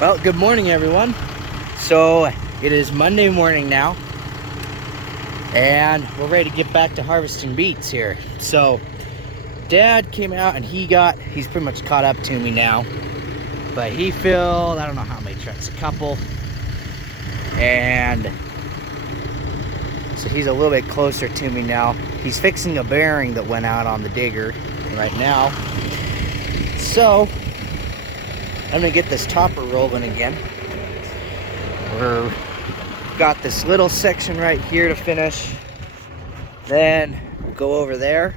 Well, good morning, everyone. So it is Monday morning now, and we're ready to get back to harvesting beets here. So Dad came out and he's pretty much caught up to me now, but he filled, I don't know how many trucks, a couple, and so he's a little bit closer to me now. He's fixing a bearing that went out on the digger right now. So I'm gonna get this topper rolling again. We're got this little section right here to finish. Then we'll go over there,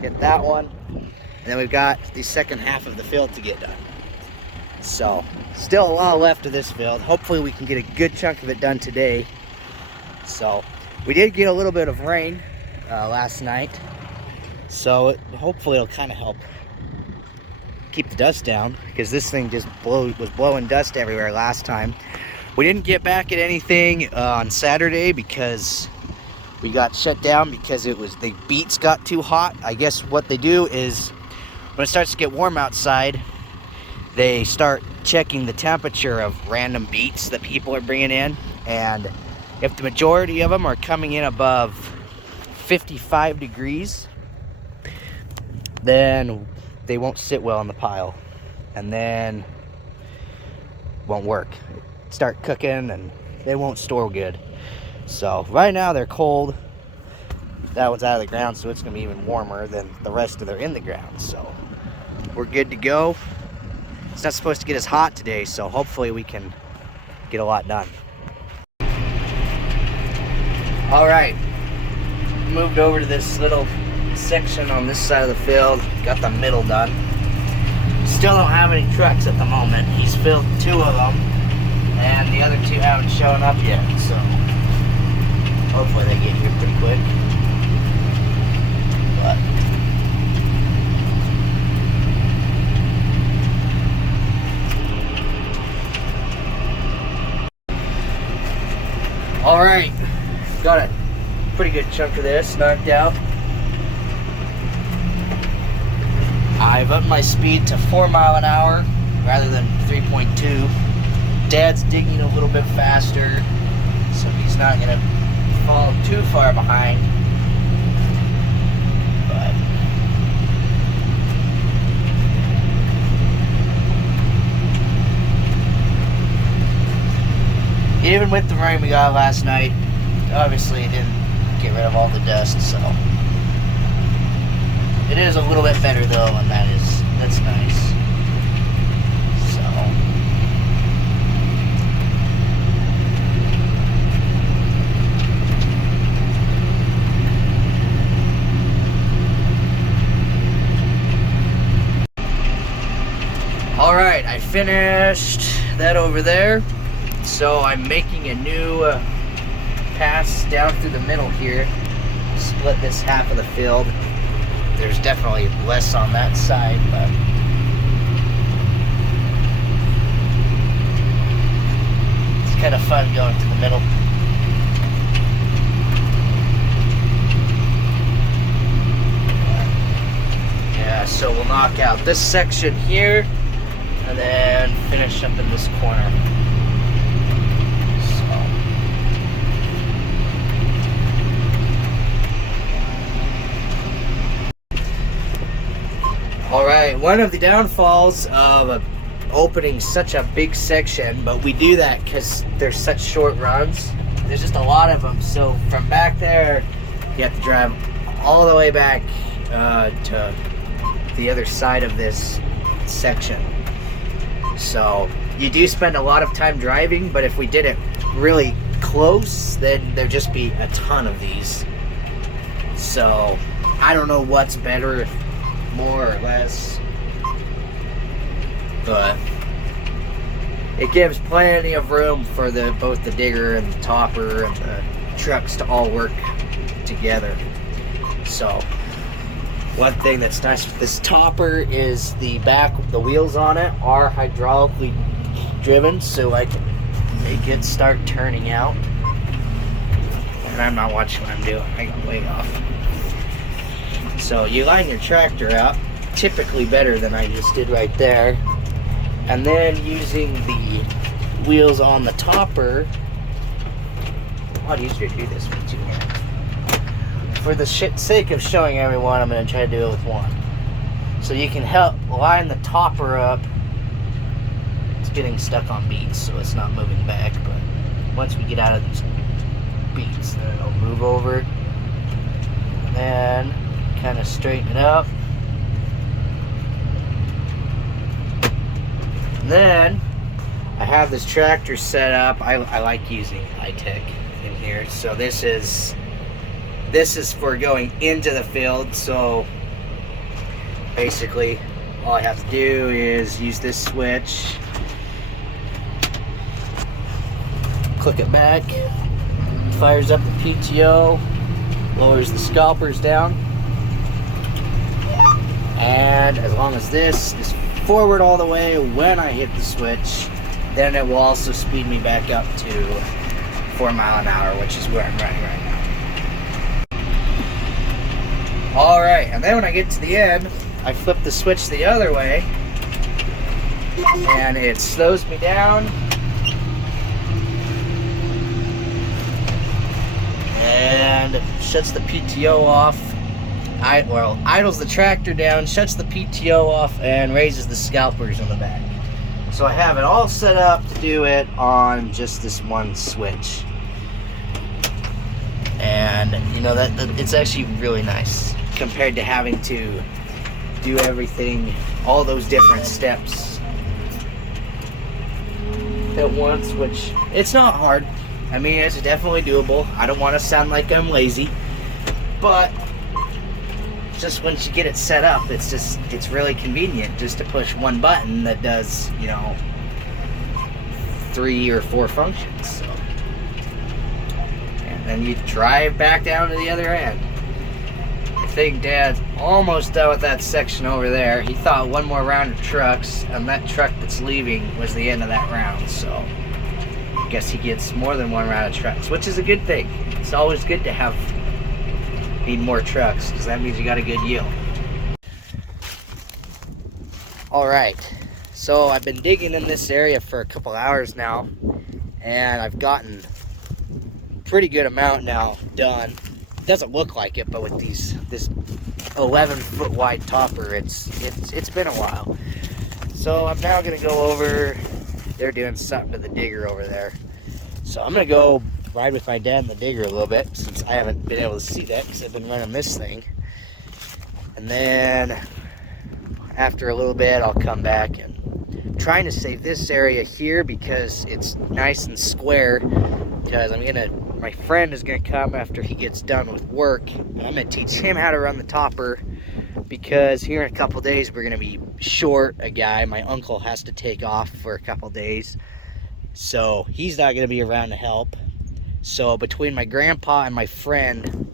get that one, and then we've got the second half of the field to get done. So still a lot left of this field. Hopefully we can get a good chunk of it done today. So we did get a little bit of rain last night, so hopefully it'll kind of help keep the dust down, because this thing just was blowing dust everywhere last time. We didn't get back at anything on Saturday because we got shut down because the beets got too hot. I guess what they do is when it starts to get warm outside, they start checking the temperature of random beets that people are bringing in, and if the majority of them are coming in above 55 degrees, then they won't sit well in the pile, and then won't work. Start cooking and they won't store good. So right now they're cold. That one's out of the ground, so it's gonna be even warmer than the rest of them in the ground. So we're good to go. It's not supposed to get as hot today, so hopefully we can get a lot done. All right, moved over to this little section on this side of the field. Got the middle done. Still don't have any trucks at the moment. He's filled 2 of them, and the other 2 haven't shown up yet, so hopefully they get here pretty quick. But all right, got a pretty good chunk of this knocked out. I've upped my speed to 4 miles an hour rather than 3.2. Dad's digging a little bit faster, so he's not gonna fall too far behind. But even with the rain we got last night, obviously it didn't get rid of all the dust, so it is a little bit better though, and that's nice. So all right, I finished that over there. So I'm making a new pass down through the middle here, split this half of the field. There's definitely less on that side, but it's kind of fun going to the middle. Yeah, so we'll knock out this section here and then finish up in this corner. Alright, one of the downfalls of opening such a big section, but we do that because there's such short runs. There's just a lot of them, so from back there, you have to drive all the way back to the other side of this section. So you do spend a lot of time driving, but if we did it really close, then there'd just be a ton of these. So I don't know what's better, more or less, but it gives plenty of room for both the digger and the topper and the trucks to all work together. So one thing that's nice with this topper is the wheels on it are hydraulically driven, so I can make it start turning out. And I'm not watching what I'm doing, I got way off. So you line your tractor up, typically better than I just did right there. And then using the wheels on the topper, a lot easier to do this with 2 hands. For the sake of showing everyone, I'm going to try to do it with 1. So you can help line the topper up. It's getting stuck on Beets, so it's not moving back, but once we get out of these Beets, then it'll move over. And then kind of straighten it up. And then I have this tractor set up. I like using high-tech in here. So this is for going into the field. So basically all I have to do is use this switch, click it back, fires up the PTO, lowers the scalpers down, and as long as this is forward all the way when I hit the switch, then it will also speed me back up to 4 mile an hour, which is where I'm running right now. Alright, and then when I get to the end, I flip the switch the other way, and it slows me down, and shuts the PTO off. Idles the tractor down, shuts the PTO off, and raises the scalpers on the back. So I have it all set up to do it on just this one switch. And you know that it's actually really nice compared to having to do everything, all those different steps at once, which it's not hard. I mean, it's definitely doable. I don't want to sound like I'm lazy, but just once you get it set up, it's really convenient just to push one button that does, you know, 3 or 4 functions. So, and then you drive back down to the other end. I think Dad's almost done with that section over there. He thought one more round of trucks, and that truck that's leaving was the end of that round. So I guess he gets more than one round of trucks, which is a good thing. It's always good to need more trucks, because that means you got a good yield. Alright, so I've been digging in this area for a couple hours now, and I've gotten a pretty good amount now done. It doesn't look like it, but with this 11-foot wide topper, it's been a while. So I'm now gonna go over. They're doing something to the digger over there, so I'm gonna go ride with my dad in the digger a little bit, since I haven't been able to see that because I've been running this thing. And then after a little bit, I'll come back, and I'm trying to save this area here because it's nice and square, because my friend is gonna come after he gets done with work, and I'm gonna teach him how to run the topper, because here in a couple days we're gonna be short a guy. My uncle has to take off for a couple days, so he's not gonna be around to help. So between my grandpa and my friend,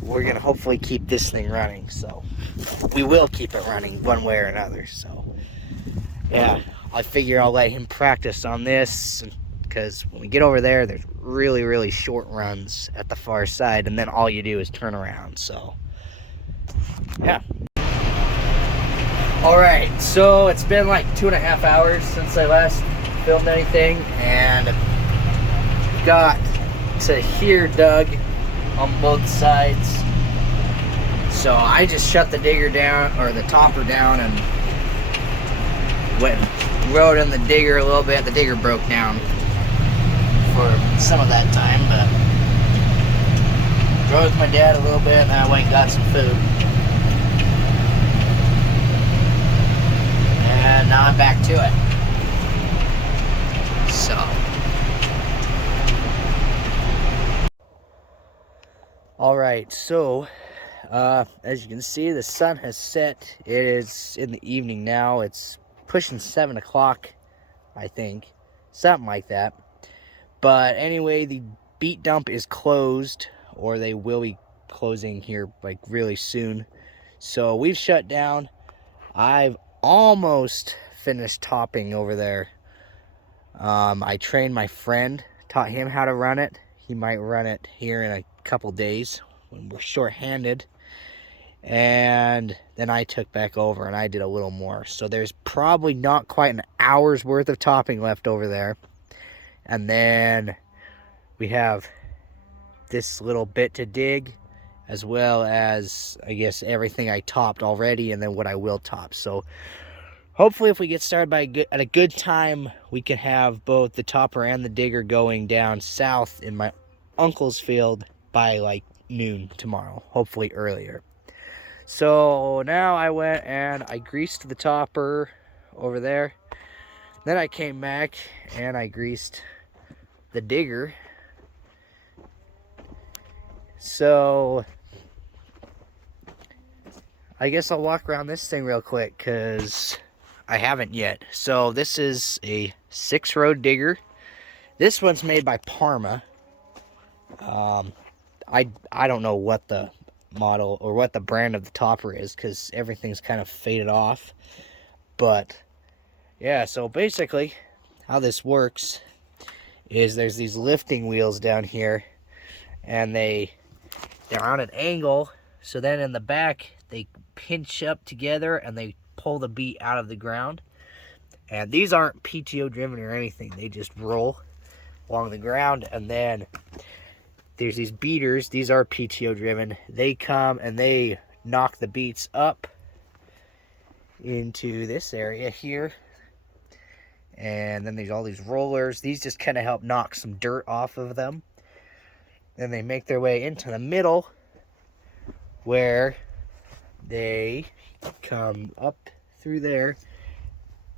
we're gonna hopefully keep this thing running. So we will keep it running one way or another. So yeah, I figure I'll let him practice on this, because when we get over there, there's really, really short runs at the far side, and then all you do is turn around. So yeah. Alright, so it's been like 2.5 hours since I last filmed anything, and got to here dug on both sides. So I just shut the digger down, or the topper down, and rode in the digger a little bit. The digger broke down for some of that time, but drove with my dad a little bit, and then I went and got some food. And now I'm back to it. So alright, so as you can see, the sun has set. It is in the evening now. It's pushing 7 o'clock, I think, something like that. But anyway, the beet dump is closed, or they will be closing here like really soon. So we've shut down. I've almost finished topping over there. I trained my friend, taught him how to run it. He might run it here in a couple days when we're short-handed. and then I took back over and I did a little more. So there's probably not quite an hour's worth of topping left over there. And then we have this little bit to dig, as well as, I guess, everything I topped already and then what I will top. So hopefully if we get started at a good time, we can have both the topper and the digger going down south in my uncle's field by like noon tomorrow, hopefully earlier. So now I went and I greased the topper over there. Then I came back and I greased the digger. So I guess I'll walk around this thing real quick because I haven't yet. So this is a 6-row digger. This one's made by Parma. I don't know what the model or what the brand of the topper is because everything's kind of faded off. But yeah, so basically how this works is there's these lifting wheels down here, and they're on an angle, so then in the back they pinch up together and they pull the beet out of the ground. And these aren't PTO driven or anything, they just roll along the ground. And then there's these beaters, these are PTO driven. They come and they knock the beets up into this area here. And then there's all these rollers. These just kind of help knock some dirt off of them. Then they make their way into the middle where they come up through there.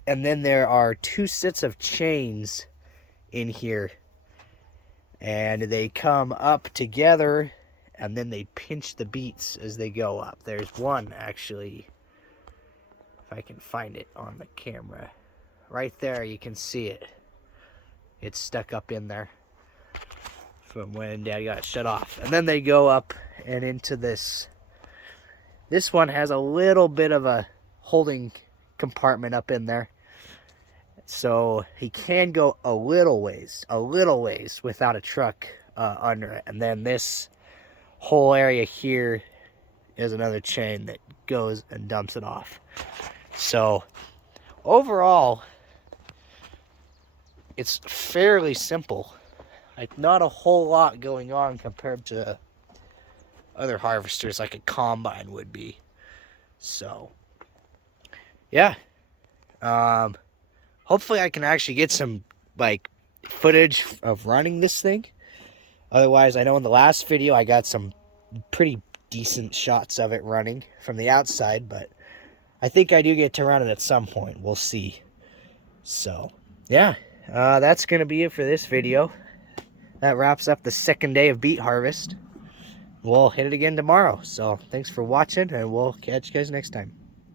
And then there are 2 sets of chains in here. And they come up together and then they pinch the beets as they go up. There's one actually, if I can find it on the camera. Right there, you can see it. It's stuck up in there from when Dad got shut off. And then they go up and into this. This one has a little bit of a holding compartment up in there. So he can go a little ways without a truck under it. And then this whole area here is another chain that goes and dumps it off. So overall, it's fairly simple. Like, not a whole lot going on compared to other harvesters like a combine would be. So yeah, hopefully I can actually get some like footage of running this thing. Otherwise, I know in the last video I got some pretty decent shots of it running from the outside, but I think I do get to run it at some point. We'll see. So yeah, that's gonna be it for this video. That wraps up the second day of beet harvest. We'll hit it again tomorrow. So thanks for watching, and we'll catch you guys next time.